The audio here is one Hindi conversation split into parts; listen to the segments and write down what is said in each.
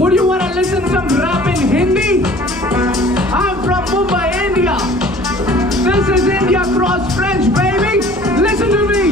Would you wanna listen some rap in Hindi? I'm from Mumbai, India. This is India cross French, baby. Listen to me.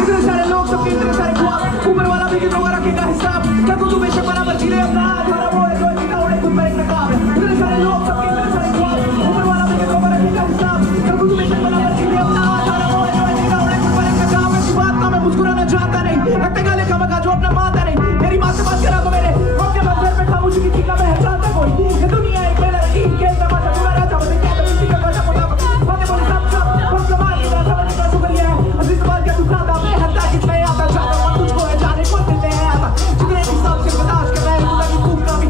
इतने सारे लोग, सबके इतने सारे ख्वाब, ऊपर वाला भी कितना रखेगा हिसाब। क्या तू बेशक बराबर जीले अपना हाथ, हरा वो है जो जीता उड़े खुद पर एक नकाब। इतने सारे लोग, सबके इतने सारे ख्वाब, ऊपर वाला भी कितना रखेगा हिसाब। क्या तू बेशक बराबर जीले अपना हाथ, हरा वो है जो जीता उड़े खुद पर एक नकाब। ऐसी बात ना मैं मुस्कुराना चाहता नहीं, रखते गाले का मगा जो अपना माता नहीं। मेरी माँ से बात करा तो मेरे अपने मंजर पे खामोशी की चीखा मैं हटाता कोई। ये दुनिया एक मेरा रंगीन खेल तमाशा, पूरा राजा बने क्या मैं किसी का काटा पोता। बातें बोले सब सब, हम कमाल की तरह समझ का शुक्रिया है। अजीज सवाल क्या तू सादा मैं हटा कितना आता चाहता हूँ तुझको है जाने को दिल नहीं आता। जितने भी सबसे बर्दाश्त कर रहे हैं मुझे भी खूब काफी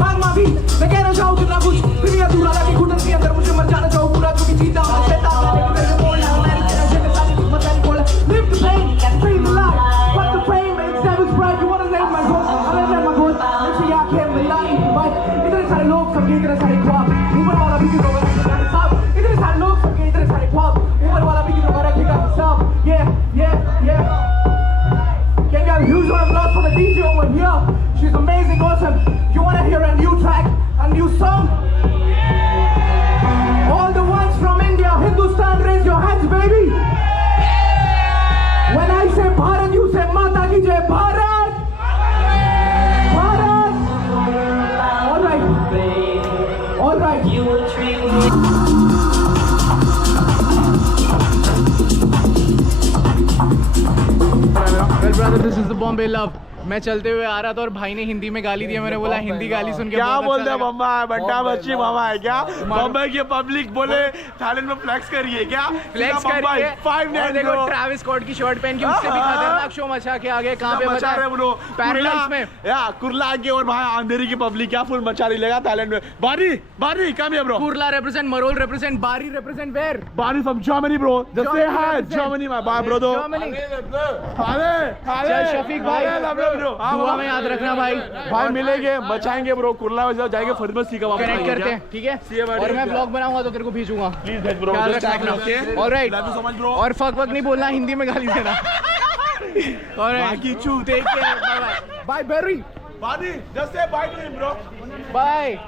मांग माफी। मैं कहना चाहूँ जितना कुछ फिर ये अधूरा लगे घुटन के अंदर मुझे मर जाना चाहूँ पूरा क्योंकि जीता हूँ शैतान मैंने कि तेरे बोलना है मैंने तेरा शैतान सारी कुछ मत नहीं बोला। Live the pain and feel the life. Fuck the fame and it's devil's pride. You wanna name my goal? I'm gonna name my goal. ऐसे यहाँ खेल में लाई भाई। इतने सारे लोग सबके इतने सारे ख्वाब, ऊपर वाला भी कितना रखेगा हिसाब। इतने सारे लोग सबके इतने सारे ख्वाब, ऊपर वाला भी कितना रखेगा हिसाब। Yeah. Can you have a huge round of applause for the DJ over here? She's amazing, awesome. You wanna hear a new track, a new song? All the ones from India, Hindustan, raise your hands, baby. When I say Bharat, you say Mata ki Jai. Bharat. All right. Well brother, this is the Bombay love. मैं चलते हुए आ रहा था और भाई ने हिंदी में गाली दिया। मैंने बोला हिंदी गाली सुन के क्या बहुत बोलते अच्छा हैं लगा। मम्मा बट्टा बच्ची मामा है क्या? बम्बई की पब्लिक बोले थाईलैंड में फ्लेक्स करिए क्या? फ्लेक्स करके 5-9 देखो ट्रैविस स्कॉट की शर्ट पहन के उससे भी खतरनाक शो मचा के आगे कहां पे मचा रहे ब्रो पैराडाइज में या कुर्ला आगे और भाई अंधेरी की पब्लिक क्या फुल मचा रही लेगा थाईलैंड में। बारी कम है bro. Kurla represent, Marol represent, Bari represent where? Bari from Germany bro. Just say hi Germany my bye bro दो। जर्मनी। अरे चल शफीक भाई दुआ में याद रखना भाई मिलेंगे बचाएंगे ब्रो। कुर्ला में जाएंगे फरीदपुर सीखा वापस कनेक्ट करते हैं ठीक है। और मैं ब्लॉग बनाऊंगा तो तेरे को भेजूंगा प्लीज भेज ब्रो। ऑलराइट और फक नहीं बोलना, हिंदी में गाली देना। बाकी चू टेक केयर बाय बेरी बारी जस्ट से bye to him bro. Bye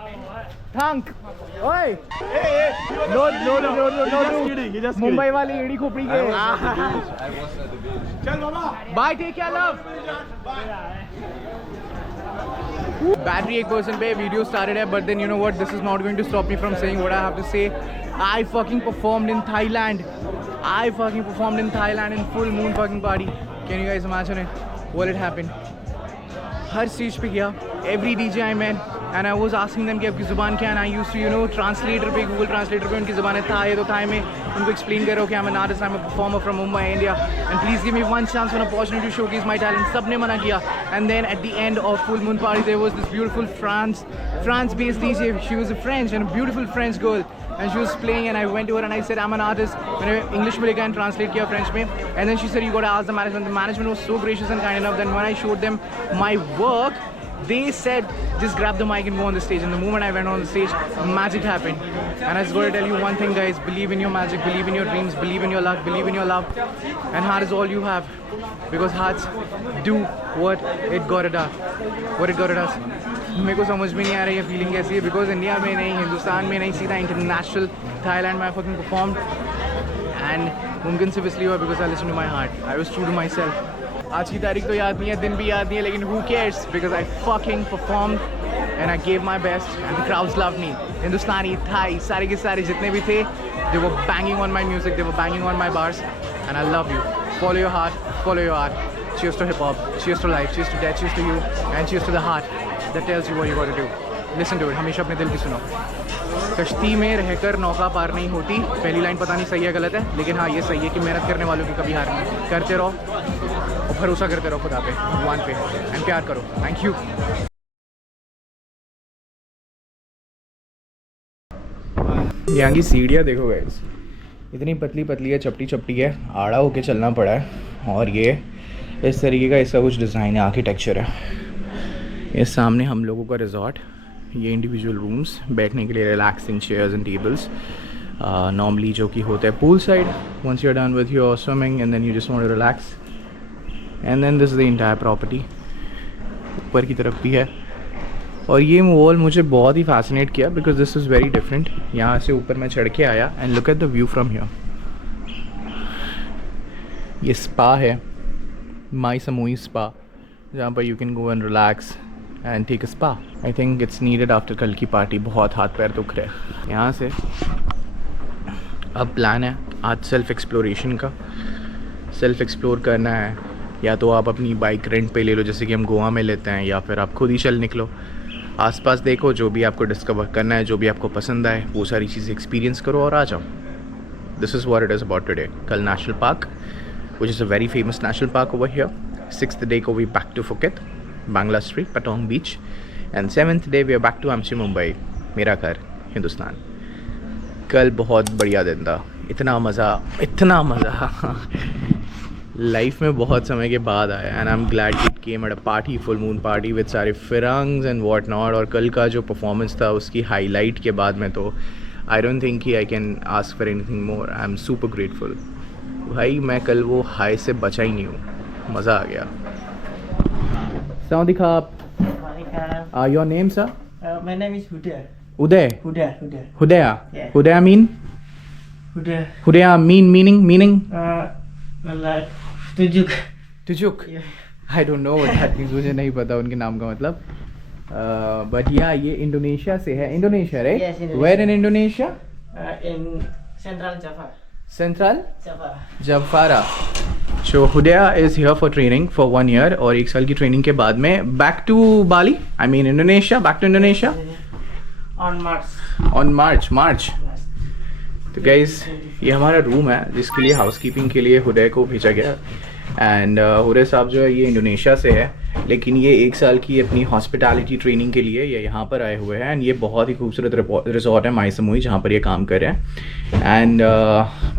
thank ओए नो मुंबई वाली एड़ी खोपड़ी के चल बाबा bye take care love. Battery 8% पे video started है, but then you know what, this is not going to stop me from saying what I have to say. I fucking performed in Thailand in full moon fucking party. Can you guys imagine it? What had happened? Her stage पे गया, every DJ I met and I was asking them कि आपकी ज़ुबान क्या है, and I used to translator पे Google Translator पे उनकी ज़ुबान है थाई है तो थाई में उनको explain करो कि I'm an artist, I'm a performer from Mumbai, India and please give me one chance, one opportunity to showcase my talent. सब ने मना किया and then at the end of full moon party there was this beautiful France-based DJ. She was a French and a beautiful French girl and she was playing and I went to her and I said I'm an artist. मैंने English में लिखा and translate किया French में and then she said you got to ask the management. The management was so gracious and kind enough that when I showed them my work they said just grab the mic and go on the stage, and the moment I went on the stage magic happened. And I just got to tell you one thing guys, believe in your magic, believe in your dreams, believe in your luck, believe in your love, and heart is all you have because hearts do what it got it does. मेरे को समझ में नहीं आ रही है फीलिंग कैसी है बिकॉज इंडिया में नहीं, हिंदुस्तान में नहीं, सीधा इंटरनेशनल थाईलैंड में आई फकिंग परफॉर्म्ड एंड मुमकिन सिर्फ इसलिए हुआ because I listen to my heart, I was true to my self. आज की तारीख तो याद नहीं है, दिन भी याद नहीं है, लेकिन who cares because I fucking performed and I gave my best and the crowds loved me. Hindustani, Thai, सारे के सारे जितने भी थे they were banging on my music, they were banging on my bars and I love you. Follow your heart, follow your art. Cheers to hip hop, cheers to life, cheers to death, cheers to you and cheers to the heart that tells you what you got to do. Listen to it, हमेशा अपने दिल की सुनो। कश्ती में रहकर नौका पार नहीं होती, पहली लाइन पता नहीं सही है गलत है, लेकिन हाँ ये सही है कि मेहनत करने वालों की कभी हार नहीं, करते रहो और भरोसा करते रहो खुदा पे, भगवान पे एंड प्यार करो। Thank you. यहाँ की सीढ़ियाँ देखो गाइस, इतनी पतली पतली है, चपटी चपटी है, आड़ा होके चलना पड़ा है और ये इस तरीके का इसका कुछ डिज़ाइन है, आर्किटेक्चर है। ये सामने हम लोगों का रिजॉर्ट, ये इंडिविजुअल रूम्स बैठने के लिए, relaxing chairs and tables normally जो कि होता है pool side once you are done with your swimming and then you just want to relax and then this is the entire property. ऊपर की तरफ भी है और ये मॉल मुझे बहुत ही फैसिनेट किया because this is very different. यहाँ से ऊपर मैं चढ़ के आया and look at the view from here. ये स्पा है, माई समूही स्पा, जहाँ पर you can go and relax and take a spa. I think it's needed after कल की पार्टी। बहुत हाथ पैर दुख रहे हैं। यहाँ से अब प्लान है आज सेल्फ एक्सप्लोरेशन का। सेल्फ एक्सप्लोर करना है, या तो आप अपनी बाइक रेंट पे ले लो जैसे कि हम गोवा में लेते हैं, या फिर आप खुद ही चल निकलो, आसपास देखो, जो भी आपको डिस्कवर करना है, जो भी आपको पसंद आए वो सारी चीज़ें एक्सपीरियंस करो और आ जाओ। This is what it is about today. कल national park, which is a very famous national park over here. 6th day को we back to Phuket, Bangla Street, Patong Beach, and 7th day we are back to Amchi, Mumbai, मेरा घर, हिंदुस्तान। कल बहुत बढ़िया दिन था, इतना मज़ा लाइफ में बहुत समय के बाद आया, and I am glad it came at a party, full moon party with सारे फिरंग्स एंड व्हाट नॉट। और कल का जो परफॉर्मेंस था उसकी हाईलाइट के बाद में तो आई डोंट थिंक कि I can ask for anything more. I am super grateful भाई। मैं कल वो हाई से बचा ही नहीं हूँ, मज़ा आ गया। सलामुअलैकुम आप। Your name sir? My name is Huda. Uday. Huda. Hudaya. Yeah. Hudaya mean? Huda. Hudaya meaning? Like Tujuk. Tujuk. Yeah. I don't know what that means. मुझे नहीं पता उनके नाम का मतलब। But yeah, ये इंडोनेशिया से है। Indonesia, right? Yes, Indonesia. Where in Indonesia? In Central Java. Central Java. Javara. So Hudaya is here for training for 1 year, और 1 साल की ट्रेनिंग के बाद में back to Bali. I mean Indonesia. Back to Indonesia. On Mars. On March. तो गाइज ये हमारा रूम है जिसके लिए हाउसकीपिंग के लिए हुडे को भेजा गया। एंड हुडे साहब जो है ये इंडोनेशिया से है, लेकिन ये 1 साल की अपनी हॉस्पिटैलिटी ट्रेनिंग के लिए ये यहाँ पर आए हुए हैं। एंड ये बहुत ही खूबसूरत रिजॉर्ट है माई समूही, जहाँ पर ये काम कर रहे हैं। एंड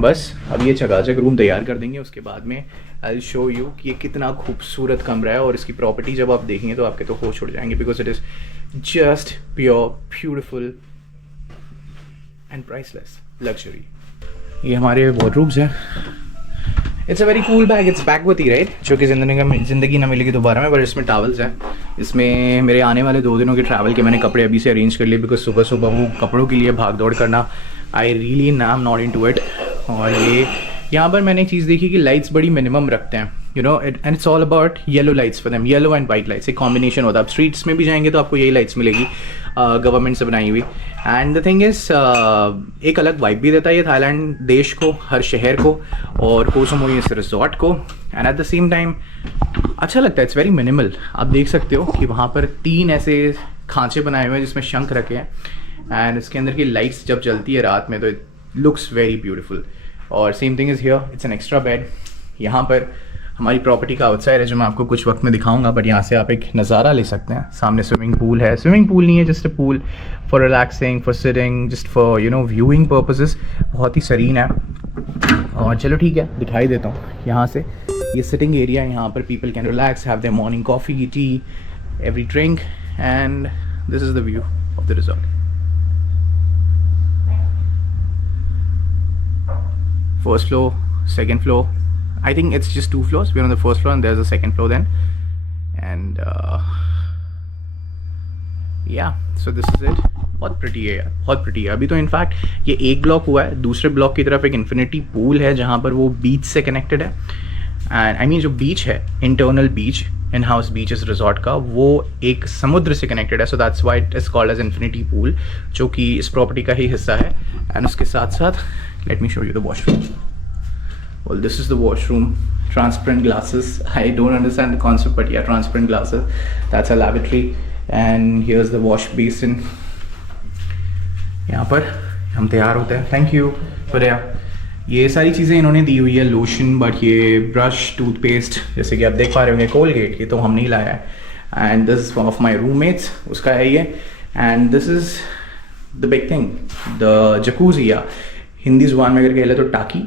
बस अब ये चकाचक रूम तैयार कर देंगे, उसके बाद में आई विल शो यू कि ये कितना खूबसूरत कमरा है। और इसकी प्रॉपर्टी जब आप देखेंगे तो आपके तो होश उड़ जाएंगे, because it is just pure beautiful and priceless luxury. ये हमारे वॉर्डरोब्स हैं। It's a very cool bag, it's बैगवती राइट, जो कि ज़िंदगी ना मिलेगी दोबारा में। पर इसमें टॉवल्स हैं। इसमें मेरे आने वाले 2 दिनों के ट्रैवल के मैंने कपड़े अभी से अरेंज कर लिए, बिकॉज सुबह वो कपड़ों के लिए भाग दौड़ करना I really am not into it. और ये यहाँ पर मैंने एक चीज़ देखी कि लाइट्स बड़ी मिनिमम रखते हैं, you know, and it's all about yellow lights for them. Yellow and white lights एक कॉम्बिनेशन होता है। आप स्ट्रीट्स में भी जाएंगे तो आपको यही लाइट्स मिलेगी, गवर्नमेंट से बनाई हुई। एंड द थिंग इज़ एक अलग वाइब भी देता है ये थाईलैंड देश को, हर शहर को, और कोह सामुई इस रिजॉर्ट को। And at the same time अच्छा लगता है, इट्स वेरी मिनिमल। आप देख सकते हो कि वहाँ पर 3 ऐसे खांचे बनाए हुए हैं जिसमें शंख रखे हैं, एंड इसके अंदर की लाइट्स जब जलती है रात में तो इट लुक्स वेरी ब्यूटीफुल। और same thing is here, it's an extra bed. यहाँ पर हमारी प्रॉपर्टी का आउटसाइड है जो मैं आपको कुछ वक्त में दिखाऊंगा, बट यहाँ से आप एक नज़ारा ले सकते हैं। सामने स्विमिंग पूल है, स्विमिंग पूल नहीं है, just a pool for relaxing, for sitting, just for you know viewing purposes. बहुत ही सरीन है। और चलो ठीक है, दिखाई देता हूँ यहाँ से। ये सिटिंग एरिया है, यहाँ पर people can relax, have their morning coffee, T, every drink, and this is the view of the resort. First floor, second floor. I think it's just 2 floors. We're on the first floor and there's a second floor then. And yeah, so this is it. बहुत pretty है यार, बहुत pretty है। अभी तो इनफैक्ट ये एक ब्लॉक हुआ है, दूसरे ब्लॉक की तरफ एक इन्फिनिटी पूल है जहाँ पर वो बीच से कनेक्टेड है। एंड आई मीन जो बीच है, इंटरनल बीच, इन हाउस बीच इस रिजॉर्ट का, वो एक समुद्र से कनेक्टेड है। So that's why it is called edge infinity pool, जो कि इस प्रॉपर्टी का ही हिस्सा है। एंड उसके साथ साथ let me show you the washroom. Well, this is the washroom. Transparent glasses. I don't understand the concept, but yeah, transparent glasses. That's a lavatory. And here's the wash basin. यहाँ पर हम तैयार होते हैं। Thank you. पर ये सारी चीज़ें इन्होंने दी हुई है, लोशन, बट ये ब्रश, टूथपेस्ट, जैसे कि आप देख पा रहे होंगे, कोलगेट, ये तो हम नहीं लाया है। And this is one of my roommates, उसका है ये। And this is the big thing, the jacuzzi, या हिंदी ज़ुबान में अगर कह ले तो टाकी,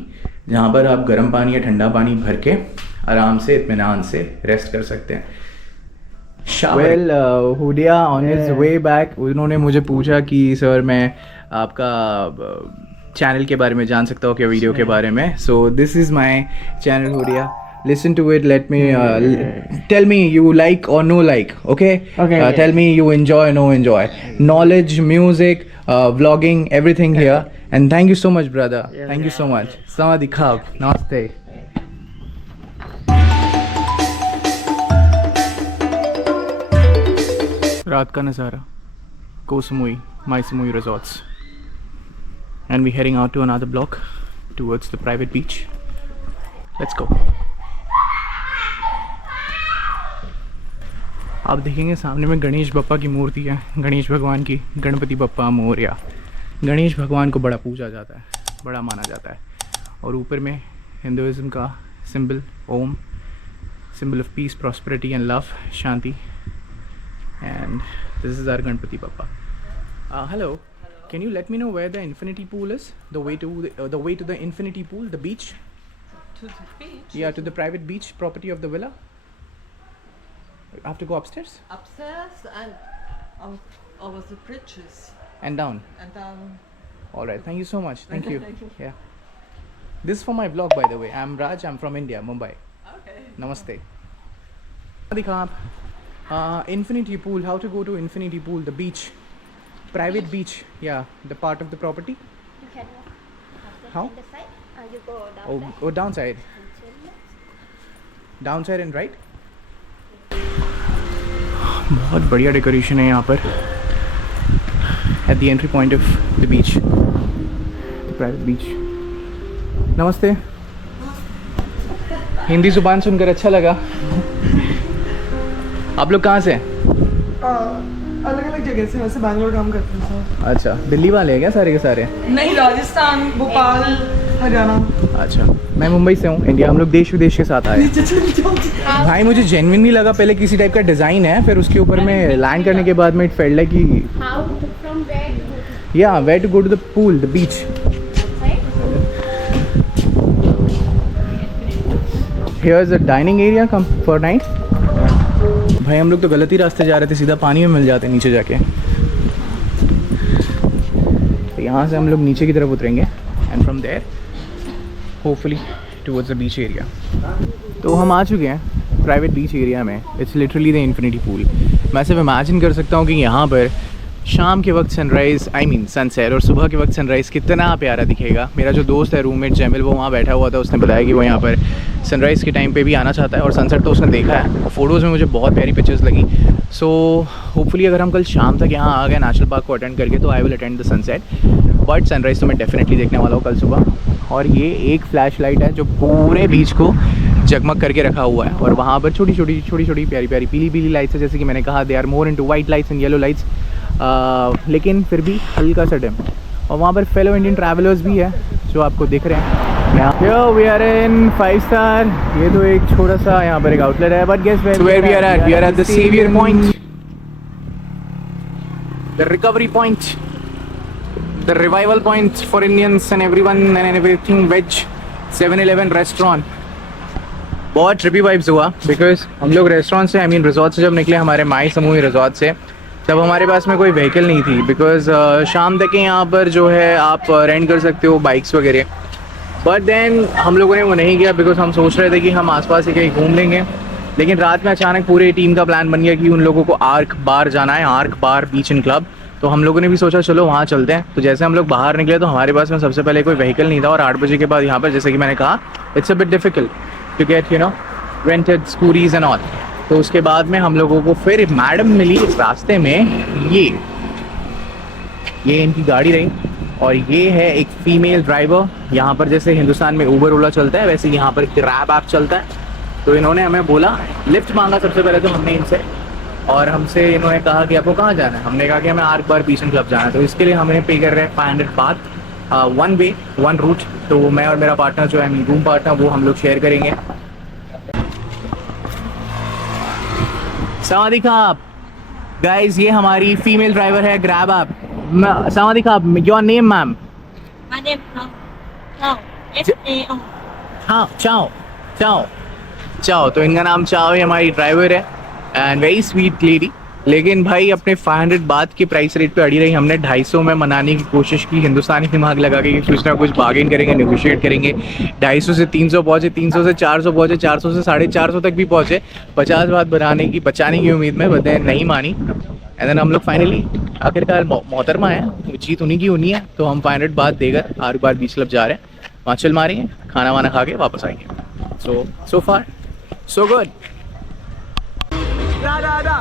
जहाँ पर आप गर्म पानी या ठंडा पानी भर के आराम से इत्मीनान से रेस्ट कर सकते हैं। वेल हुडिया ऑन हिज वे बैक, उन्होंने मुझे पूछा कि सर मैं आपका चैनल के बारे में जान सकता हूँ क्या, वीडियो के बारे में। So this is my channel हुडिया। listen to it. Let me tell me you like or no like. Okay. Okay, okay. Tell me you enjoy or no enjoy. Knowledge, music, vlogging, everything here. And thank you so much, brother. Yeah, Thank you yeah. so much. Sawadee khab. Namaste. रात का नज़ारा Koh Samui, My Samui Resorts, and we're heading out to another block towards the private beach. Let's go. आप देखेंगे सामने में गणेश बप्पा की मूर्ति है, गणेश भगवान की, गणपति बप्पा मोरया। गणेश भगवान को बड़ा पूजा जाता है, बड़ा माना जाता है। और ऊपर में हिंदुइज्म का symbol Om, symbol of peace, prosperity and love, शांति। And this is our Ganpati Bappa. Hello. Can you let me know where the infinity pool is? The way to the infinity pool, the beach? To the beach? Yeah, to the private beach property of the villa. I have to go upstairs Upstairs and over the bridges and down. and down. All right. Thank you so much. Thank you. Thank you. Yeah. This is for my vlog, by the way. I'm Raj. I'm from India, Mumbai. Okay. Namaste. Adhikap. Infinity pool. How to go to infinity pool? The beach, private beach. Yeah, the part of the property. You can walk after How? the side. You go down Oh, there. oh, downside. and turn left. Downside and right. बहुत बढ़िया डेकोरेशन है यहाँ पर at the entry point of the beach, the private beach. नमस्ते। हिंदी जुबान सुनकर अच्छा लगा। आप लोग कहाँ से हैं? अलग अलग जगह से, वैसे बैंगलोर काम करते हैं सब। अच्छा, दिल्ली वाले हैं क्या सारे के सारे? नहीं, राजस्थान, भोपाल, हरियाणा। अच्छा, मैं मुंबई से हूँ, इंडिया। हम लोग देश विदेश के साथ आए। भाई मुझे जेन्युइनली लगा पहले किसी टाइप का डिज़ाइन है, फिर उसके ऊपर में लैंड करने के बाद में इट फेल्ट लाइक कि How from where to go to या where to go to the pool, the beach. outside? Here is a dining area come for night. भाई हम लोग तो गलत ही रास्ते जा रहे थे, सीधा पानी में मिल जाते नीचे जाके। तो यहाँ से हम लोग नीचे की तरफ उतरेंगे and from there hopefully towards the beach area. तो हम आ चुके हैं प्राइवेट बीच एरिया में। It's literally the infinity pool. मैं सिर्फ इमेजिन कर सकता हूँ कि यहाँ पर शाम के वक्त सनराइज़, आई मीन सनसेट, और सुबह के वक्त सनराइज़ कितना प्यारा दिखेगा। मेरा जो दोस्त है रूममेट जैमिल, वो वहाँ बैठा हुआ था, उसने बताया कि वो यहाँ पर सनराइज़ के टाइम पे भी आना चाहता है और सनसेट तो उसने देखा है। फ़ोटोज़ में मुझे बहुत प्यारी पिक्चर्स लगी। सो होपफुली अगर हम कल शाम तक यहाँ आ गए नेशनल पार्क को अटेंड करके, तो I will attend the sunset, but sunrise तो मैं डेफिनेटली देखने वाला हूँ कल सुबह। और ये एक फ्लैश लाइट है जो पूरे बीच को जगमग करके रखा हुआ है, और वहाँ पर छोटी छोटी प्यारी पीली पीली लाइट्स है। जैसे कि मैंने कहा, they are more into white lights and yellow lights, लेकिन फिर भी हल्का सा डिम। और वहाँ पर फेलो इंडियन ट्रैवलर्स भी है जो आपको दिख रहे हैं। We are in 5 star. ये तो एक छोटा सा यहाँ पर एक आउटलेट है, but guess where we are at? We are at the saviour point, the recovery point, the revival point for Indians and everyone and everything veg. 7-Eleven restaurant. बहुत ट्रिपी वाइब्स हुआ बिकॉज हम लोग रेस्टोरेंट से, आई मीन रिजॉर्ट से जब निकले, हमारे माई समूही रिजॉर्ट से, तब हमारे पास में कोई व्हीकल नहीं थी। बिकॉज शाम तक के यहाँ पर जो है आप रेंट कर सकते हो बाइक्स वगैरह, बट देन हम लोगों ने वो नहीं किया बिकॉज हम सोच रहे थे कि हम आसपास ही कहीं घूम लेंगे। लेकिन रात में अचानक पूरे टीम का प्लान बन गया कि उन लोगों को आर्क बार जाना है, arc bar beach and club. तो हम लोगों ने भी सोचा चलो वहाँ चलते हैं। तो जैसे हम लोग बाहर निकले तो हमारे पास में सबसे पहले कोई व्हीकल नहीं था, और 8 बजे के बाद यहाँ पर, जैसे कि मैंने कहा, it's a bit difficult to get rented scooties and all. तो उसके बाद में हम लोगों को फिर मैडम मिली रास्ते में। ये इनकी गाड़ी रही, और ये है एक फीमेल ड्राइवर। यहाँ पर जैसे हिंदुस्तान में उबर ओला चलता है, वैसे यहाँ पर ग्रैब ऐप चलता है। तो इन्होंने हमें बोला, लिफ्ट मांगा सबसे पहले तो हमने इनसे, और हमसे इन्होंने कहा कि आपको कहाँ जाना है। हमने कहा कि हमें arc bar beach and club जाना है। तो इसके लिए हमें पे कर रहे हैं 500 बात, 1 वे 1 रूट। तो मैं और मेरा पार्टनर जो है, रूम पार्टनर, वो हम लोग शेयर करेंगे। सवादी खाब गाइज, ये हमारी फीमेल ड्राइवर है ग्रैब ऐप। सवादी खाब, your name ma'am? My name Chao. Chao. हाँ, चाओ चाओ चाओ। तो इनका नाम चाओ है, हमारी ड्राइवर है, एंड वेरी स्वीट लेडी। लेकिन भाई अपने 500 बात के प्राइस रेट पे अड़ी रही। हमने 250 में मनाने की कोशिश की, हिंदुस्तानी दिमाग लगा के कि कुछ ना कुछ बार्गेन करेंगे, नेगोशिएट करेंगे। 250 से 300 पहुँचे, 300 से 400 पहुँचे, 400 से 450 तक भी पहुँचे। 50 बात बचाने की उम्मीद में बदे नहीं मानी। एंड देन हम लोग फाइनली आखिरकार मोहतरमा है, जीत उन्हीं की उन्हीं है, तो हम 500 बात देकर हर बार बीच क्लब जा रहे हैं, वहाँ चल मारेंगे, खाना वाना खा के वापस आएंगे। So far so good. Da da da